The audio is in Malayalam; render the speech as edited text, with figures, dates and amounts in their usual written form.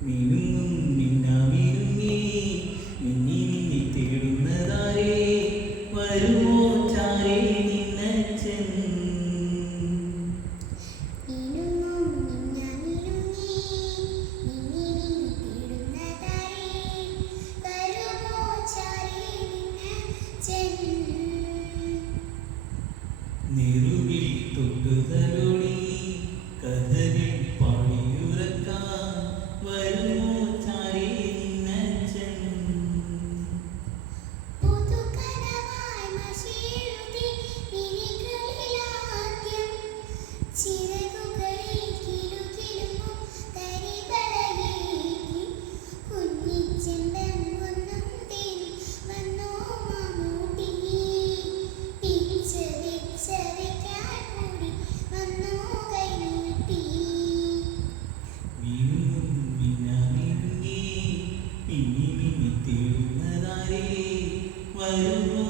മിനുങ്ങും മിന്നാമിനുങ്ങി മിന്നി മിന്നി തേടുന്നതാരേ വരുമോ ചാരേ നിന്നച്ചൻ. നെറുകിൽ തൊട്ടുതലോടി കഥകൾ പാടിയുറക്കാൻ വരുമോ ചാരേ നിന്നച്ചൻ. മിനുങ്ങും മിന്നാമിനുങ്ങി മിന്നി മിന്നി തേടുന്നതാരേ വരുമോ